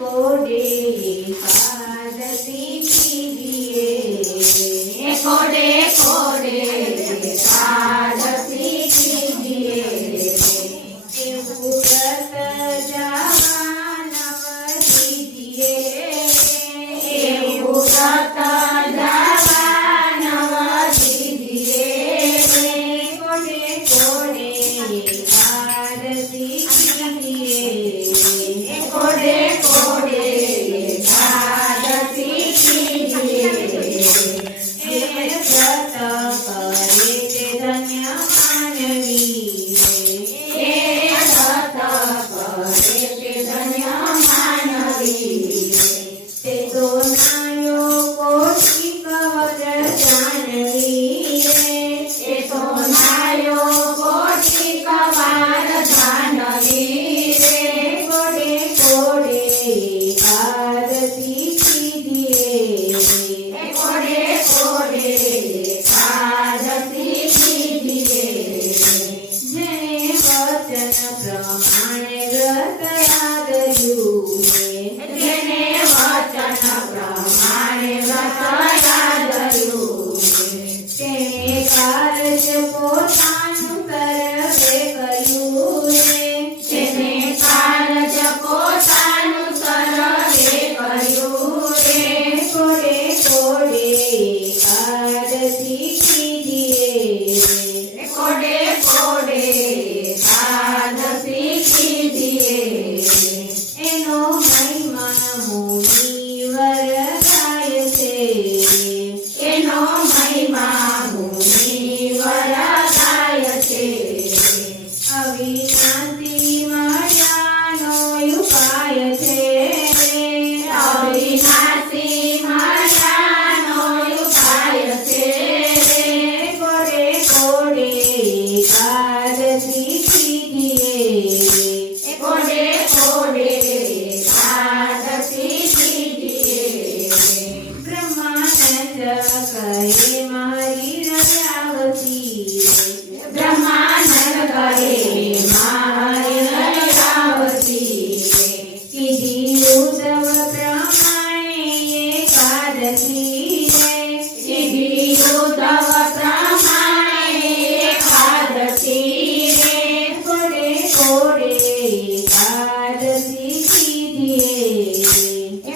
કોડે એકાદશી કીજીએ કોડે કોડે એકાદશી કીજીએ એવું વ્રત જવા નવ દીજીએ એવું વ્રત જવા નવ દીજીએ કોડે કોડે એકાદશી કીજીએ કોડે કોડે એકાદશી કીજીએ એ વ્રત કરે તે ધન્ય માનવી એ વ્રત કરે તે ધન્ય માનવી તે તો નાયો કોટી કવર જાનવી તે તો નાયો કોટી કવર જાનવી કોડે કોડે એકાદશી કીજીએ કોડે કોડે એકાદશી કીજીએ જેને વચન પ્રમાણે વ્રત યાદયું જેને વચન પ્રમાણે વ્રત યાદયું તેણે કાર્ય પોતાનું કરવે કર્યું તેને કાર્ય પોતાનું કરવે કર્યું કોડે કોડે એકાદશી કીજીએ કોડે કોડે એકાદશી કીજીએ એનો મહિમા મુનિવર ગાય છે એનો મહિમા મુનિવર ગાય છે અવિનાશી મળ્યાનો ઉપાય છે અવિનાશી મળ્યાનો ઉપાય છે કોડે કોડે એકાદશી કીજીએ કોડે કોડે એકાદશી કીજીએ બ્રહ્માનંદ કહે મારી રજાવતી બ્રહ્માનંદ કહે મારી રજાવતી કીધી ઉદ્ધવ પ્રમાણે એકાદશી કીધી ઉદ્ધવ પ્રમાણે એકાદશી કોડે કોડે એકાદશી કીજીએ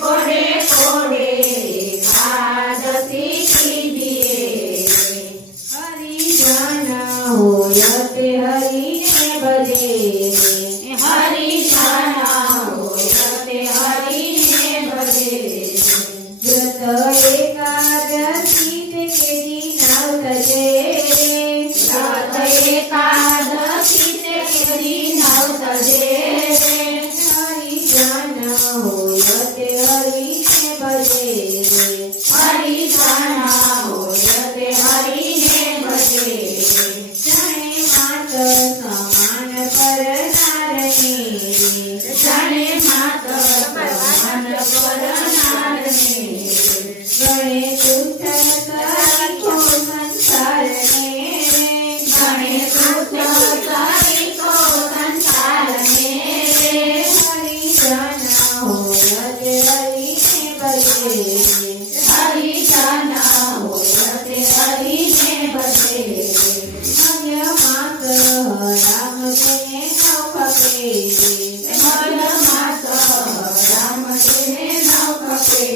કોડે કોડે એકાદશી કીજીએ હરિજન હોય તે હરિને ભજે હરિજન હોય તે હરિને ભજે વ્રત એકાદશી તે કેદી નવ થજે વ્રત એકાદશી તે કેદી નવ થજે હરિજન હોય તે હરિને ભજે હરિજન હોય તે હરિને ભજે જાણે માત સમાન કરનારને જાણે માત સમાન કરનારને ગણે તુચ્છ કરી કો સંસારને ગણે તુચ્છ કરી કો સંસારને હરિજન હોય તે હરિને ભજે હરિજન હોય તે હરિને ભજે અન્ય માત રામ તેને ન ખપે અન્ય માત રામ તેને ન ખપે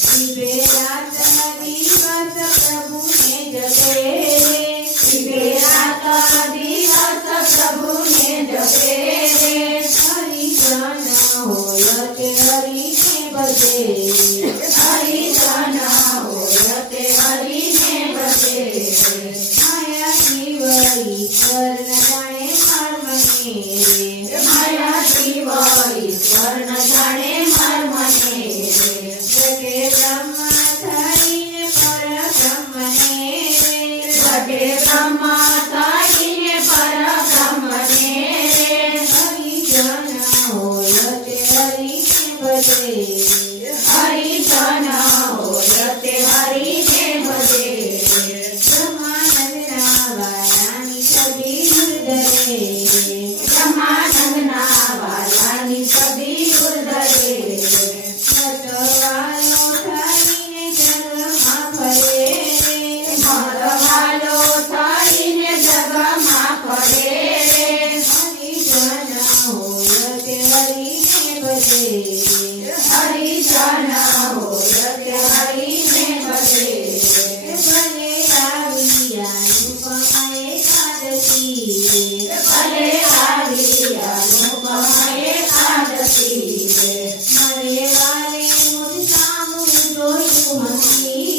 શિવે રાત દિવસ પ્રભુને જપે શિવે રાત દિવસ પ્રભુને જપે હરિજન હોય તે હરિને ભજે હરિજન હોય તે હરિને ભજે માયા શિવ ઈશ્વર ન જાણે મર્મને માયા શિવ ઈશ્વર ન જાણે મર્મને જગે બ્રહ્મ થઈને પરબ્રહ્મને જગે બ્રહ્મ થઈને પરબ્રહ્મને હરિજન હોય તે હરિને ભજે હરિજન હોય તે હરિને ભજે બ્રહ્માનંદના વાલાની છબી ઉર્ધરે બ્રહ્માનંદના વાલાની છબી ઉર્ધરે ભજે હરિજન હોય તે હરિને ભજે ભલે આવી અનુપમા એકાદશી ભલે આવી અનુપમા એકાદશી મારે વાલે મુજ સામું જોયું હતી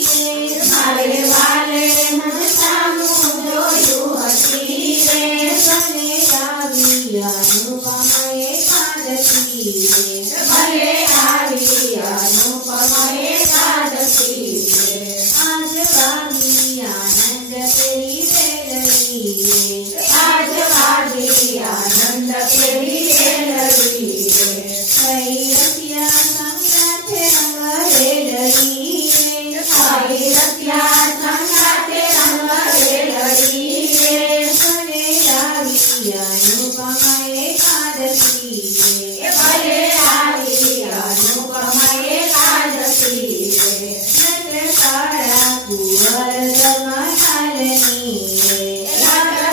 મારે વાલે મન સામું જોયું હતી ભલે આવી અનુપમા એકાદશી ભલે આવી અનુપમા એકાદશી આજ વાલી આનંદ તેરી વેલરી આજ વાલી આનંદ કેરી વેલરી કઈ રસિયા સંગાથે રંગ રેલરી હરી રત્યા સંગાતે રંગ વેલરી ભલે આવી અનુપમા એકાદશી ભલે આવી અનુપમા એકાદશી નટ કાળા કુંવર જમાલની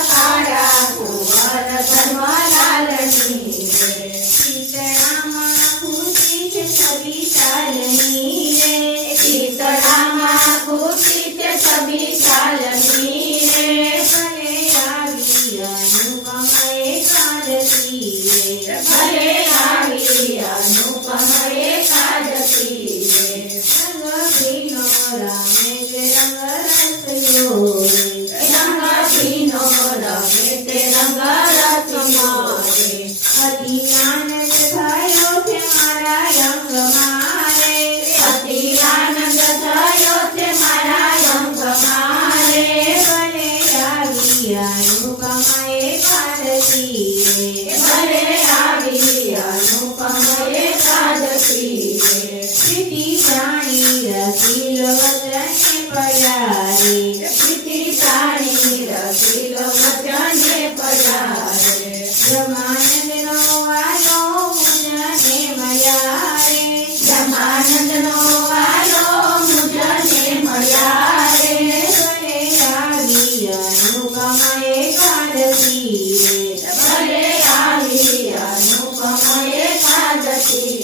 કાળા કુંવર ધર્મલાલની શીતળામાં ખુશી છે સવિશાલની શીતળામાં ખુશી છે સવિશાલની ભલે આવી અનુપમા એકાદશી ભલે આવી અનુપમા એકાદશી રંગ ભીનો રામે જે રંગ રસ્યો રંગ ભીનો રમે તે રંગ રસમાં અતિ આનંદ થયો છે મારા અંગ મારે અતિ આનંદ થયો છે મારા અંગ મારે ભલે આવી અનુપમા એકાદશી ભલે આવી અનુપમા એકાદશી પ્રીતિ જાણી રસીલ વચને પડારે પ્રીતિ સાણી રસીલ વચને પધારે બ્રહ્માનંદનો વાલો મુજને મળ્યા રે બ્રહ્માનંદનો વાલો મુજને મળ્યા રે ભલે આવી અનુપમા એકાદશી ભલે આવી અનુપમા એકાદશી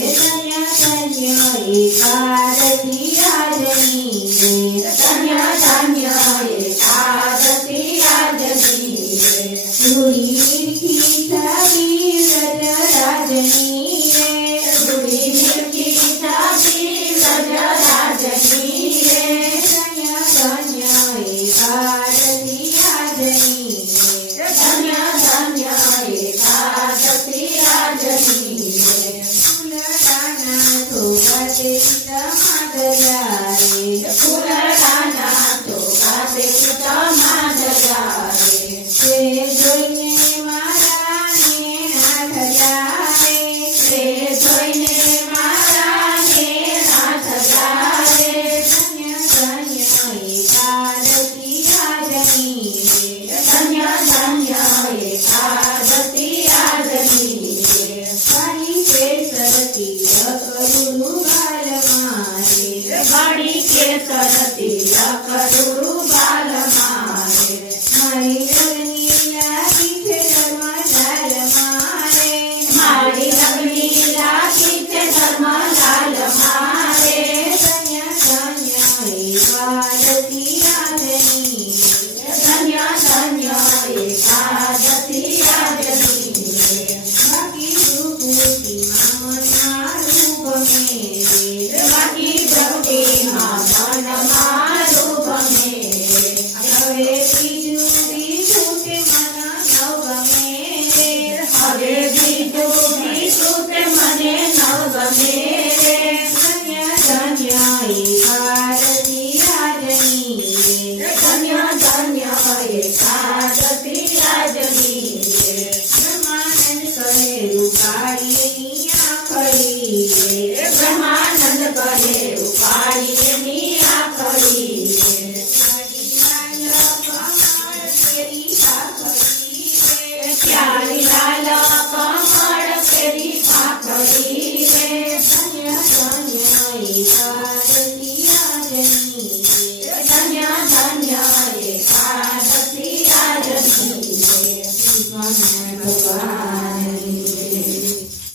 ધન્ય ધન્ય એકાદશી રાજની ધન્ય ધન્ય એકાદશી રાજની ધૂળી છબી વ્રજ રાજની ધૂળી નિર્કી છબી વ્રજ રાજની ધન્ય ધન્ય એકાદશી રાજની ધન્ય ધન્ય એકાદશી રાજની ફૂલડાના થોબતે ચિત્તમાં ફૂલડાના ચોખાતે ચિત્તમાં જગાવે તે જોઈને મારાને હાથ જાવે તે જોઈને મારાને નાથ જાવે ધન્ય ધન્ય એકાદશી રાજની ધન્ય ધન્ય એકાદશી રાજની પાણી કેસરતી કરુણુ બાલ મારે વાડી કેસરતી લકડુરુ બાલ મારે મારી લગ્ની લાગી છે ધર્મલાલ મારે મારી લગની લાગી છે ધર્મલાલ મારે ધન્ય ધન્ય એકાદશી રાજની ધન્ય ધન્ય એકાદશી રાજની બાકી દુઃખીમાં મન મારું ગમે બાકી પ્રગતિમાં મન મારું ગમે હવે બીજું બીજું તે મન નવ ગમે હવે બીજું બીજું તે મને ન ગમે ધન્ય ધન્ય એકાદશી રાજની ધન્ય ધન્ય એકાદશી રાજની બ્રહ્માનંદ કહે રૂપાળી આખડી બ્રહ્માનંદ કરે ઉપાડી એની આખડી પ્યારી લાલ કમળ ફેરી પાખડી ધન્ય ધન્ય એકાદશી રાજની ધન્ય ધન્ય એકાદશી રાજની સ્વામી